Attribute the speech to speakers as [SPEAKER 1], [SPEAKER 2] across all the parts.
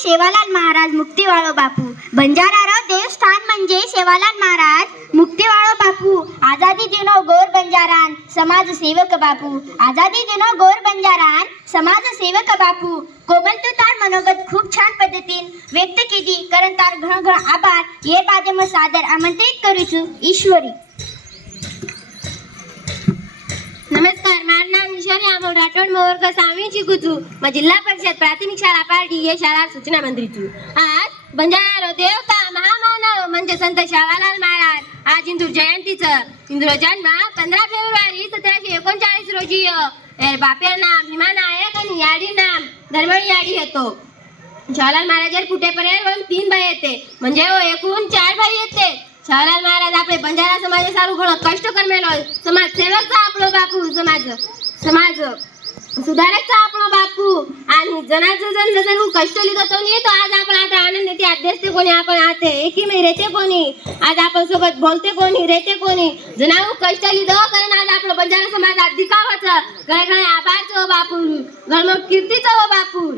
[SPEAKER 1] सेवालाल महाराज मुक्तीवाळो बापू. बंजाराराव देवस्थान म्हणजे सेवालाल महाराज मुक्तीवाळो बापू. आजादी दिनो गोर बंजारान समाज सेवक बापू. आजादी दिनो गोर बंजारान समाज सेवक बापू. कोमल तू तार मनोगत खूप छान पद्धतीन व्यक्त केली. कारण तार घण घण आभार. ये बादे मग सादर आमंत्रित
[SPEAKER 2] करूचू ईश्वरी. આમોલ રાઠોડ मैं वर्ग सहावी शिकू છું मैं जिल्हा परिषद प्राथमिक शाळा पारडी या शाळा सूचना मंत्री છું आज बंजारा देवता महामानव म्हणजे संत शाळालाल महाराज आज इंदूर जयंतीचं इंदूर जन्म पंधरा फेब्रुवारी सतराशे एकोणचाळीस रोजी ए, बापेर नाम भीमा नायक आणि याडी नाम धर्मळी याडी येतो शालाल महाराज फुटेपर्यंत तीन बाई येते म्हणजे हो एकूण चार बाई येते शालाल महाराज आपले बंजारा समाज सारू घणो कष्ट करमेलो समाज सेवकचा आपलो बापू समाज समाज सुधारकचा आपलो बापू. आणि जनाचं जण जण कष्ट लिहितो तो नाही तो आज आपण आता आनंद येते अध्यक्ष कोणी आपण आते एकी में रेते कोणी? आज आपण सोबत बोलते कोणी रेते कोणी? जनाऊ कष्ट लिहितो कारण आज आपलं बंजारा समाज आज घरे गळे गळे आभारचं हो बापू. गळमोट कीर्तीचं हो बापूर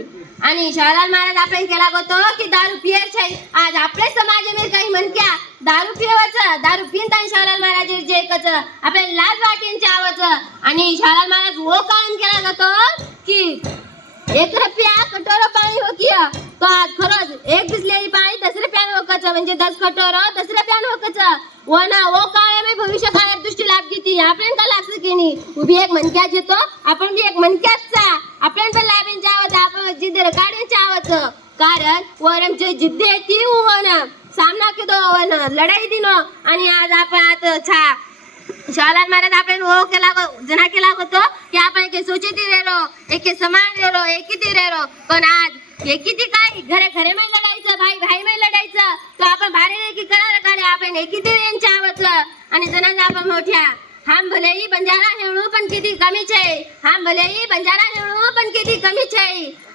[SPEAKER 2] आणि शहरात महाराज आपण केला होतो की दारू पियाचे आज आपले समाज में काही म्हणत्या दारू पिवायचं दारू पिन आणि महाराज जे आपल्याला लाज वाटेन चावायचं आणि शहरात महाराज हो वो कायम केला जातो की एक रुपया कटोर पाणी हो किया तो आज खरंच एक दिसलेली पाणी दस रुपयानं होकच म्हणजे दस कटोर दस रुपयानं होकच वो ना हो वो काळ मी भविष्य काळात दृष्टी लाभ घेती. आपण का लागतं की नाही? उभी एक मनक्याच येतो आपण बी एक मनक्याचा आपण पण लाभेन चावत आपण जिद्द काढून आवाज कारण वरमचे जिद्द आहे ती हो ना. सामना केलो होण लढाई दिनो आणि आज आपण आता छा शालात महाराज आपण ओ केला गो- जना केला होतो की आपण एके सोचती रेरो एके समान रेरो एकीती रेरो पण आज एकीती काय घरे घरे मध्ये लढायचं भाई भाई मध्ये लढायचं. तो आपण भारी एकी करा काढे आपण एकीती यांच्या आवचं आणि जणांना आपण मोठ्या. हम भले ही बंजारा हेणू पण की कमी छे. हम भले ही बंजारा है पण की कमी छे.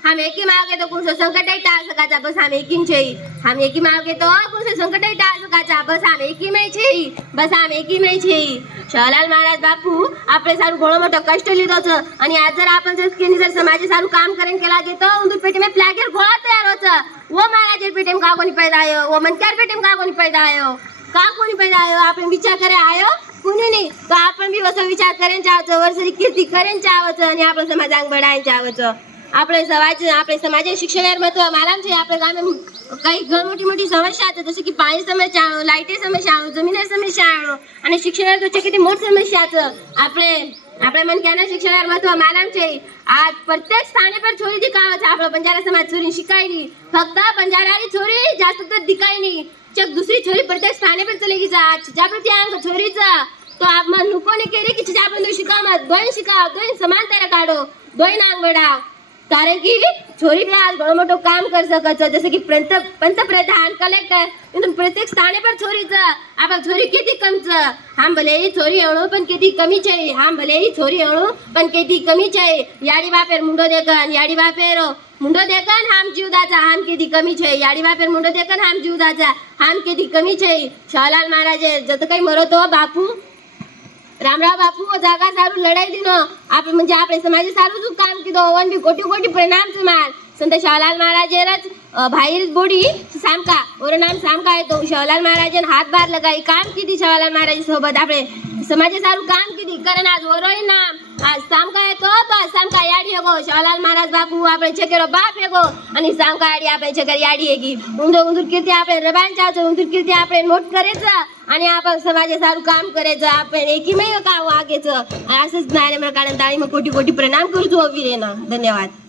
[SPEAKER 2] हम एक ही मांगे तो कौन से संकट है टाल सका जा बस हम एक ही छे. हम एक ही मांगे तो कौन से संकट है टाल सका जा बस हम एक ही में छे. बस हम एक ही में छे. शालाल महाराज बापू आपने सारो घोड़ो मोटो कष्ट ली दो छ. और आज जर आपन जर के निजर समाज से सारो काम करन केला लागे तो उंदू पेट में प्लेग घोड़ा तैयार हो छ. वो महाराज के में का कोनी फायदा आयो? वो मन के में का कोनी फायदा आयो? का कोनी फायदा आयो? आपन विचार करे आयो? आपण बी असं विचार करेन चावचं वर्षी किती करेन चावचं आणि आपलं समाज अंगड आहे चावचं. आपले समाज आपले समाज शिक्षण महत्त्व मला आपल्या गावे काही मोठी मोठी समस्या आता जसं की पाणी समस्या आणू लाईटे समस्या आणू जमीन समस्या आणू आणि शिक्षणार्थ किती मोठ समस्या आपले आपले मन कॅना शिक्षणावर महत्त्व मला आज प्रत्येक स्थाने पर छोरी दिखावत आपलं बंजारा समाज छोरी शिकायली. फक्त बंजारा आणि छोरी जास्त तर दिखाय नाही दूसरी छोरी प्रत्येक स्थाने पर चलेगी जा ज्या प्रति अंक छोरीचा तो आप आपण नुकोने केरी की ज्या बंधू शिकाव दोन शिकाव दोन समान तेरा काढो दोन अंग बढाव कारण की छोरी बी आज घणो मोटो काम कर सकत जैसे की पंत पंतप्रधान कलेक्टर एकदम प्रत्येक स्थाने पर छोरी जा। आपण छोरी किती कमच हम भले ही छोरी एवढो पण किती कमी छे हम भले ही छोरी एवढो पण किती कमी છે याडी बापेर मुंडो देखन याडी बापेर मुंडो देखन हाम जीवदाचा हाम किती कमी છે याडी बापेर मुंडो देखन हाम जीवदाचा हाम किती कमी છે शालाल महाराजे जत काही मरतो बापू. रामराव बापू जागा सारू लढाई दिनो. आपण म्हणजे आपले समाज सारू जो काम किदो वन बी कोटी कोटी प्रणाम समाज संत शालाल महाराजेरच भाईर बोडी सामका. ओर नाम सामका येतो. शालाल महाराजन हातभार लगाई. काम किती शालाल महाराज सोबत आपले? समाज समाजे सारू काम की दी करण आज ओरो ही नाम. आज साम का है तो तो साम का याडी है गो. शालाल महाराज बापू आपने चकेरो बाप है गो. अनि साम का याडी आपने चकर याडी है की उन्दर उन्दर कितने आपने रबान चाचा उन्दर कितने आपने नोट करे जा अनि आप समाजे सारू काम करे जा आपने एक ही में ही काम आगे जा आज इस नारे कारण तारी में कोटी कोटी प्रणाम कर दो अभी ना धन्यवाद.